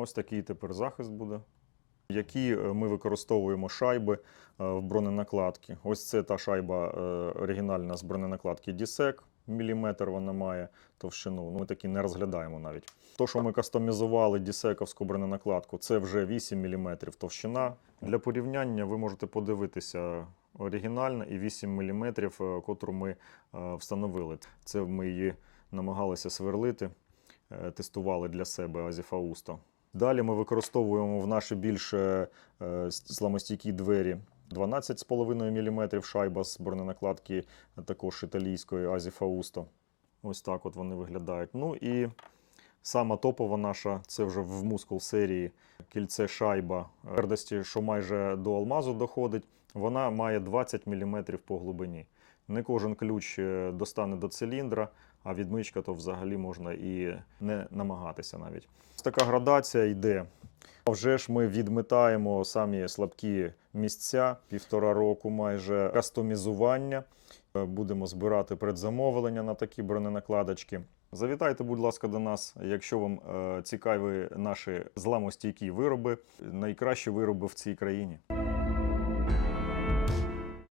Ось такий тепер захист буде. Які е, ми використовуємо шайби е, в броненакладці. Ось це та шайба е, оригінальна з броненакладки DSEC, міліметр вона має товщину. Ну, ми такі не розглядаємо навіть. То, що ми кастомізували дісековську броненакладку, це вже 8 мм товщина. Для порівняння ви можете подивитися оригінальна і 8 мм, котру ми встановили. Це ми її намагалися сверлити, тестували для себе Азіфаусто. Далі ми використовуємо в наші більш е, е, двері 12,5 мм шайба з броненакладки е, також італійської Азіфаусто. Ось так от вони виглядають. Ну і сама топова наша, це вже в мускул серії кільце шайба твердості, що майже до алмазу доходить. Вона має 20 мм по глибині. Не кожен ключ е, достане до циліндра, а відмичка то взагалі можна і не намагатися навіть. Ось така градація йде. А Вже ж ми відмітаємо самі слабкі місця, півтора року майже кастомізування. Е, Будемо збирати предзамовлення на такі броненакладочки. Завітайте, будь ласка, до нас, якщо вам е, цікаві наші зламостійкі вироби, найкращі вироби в цій країні.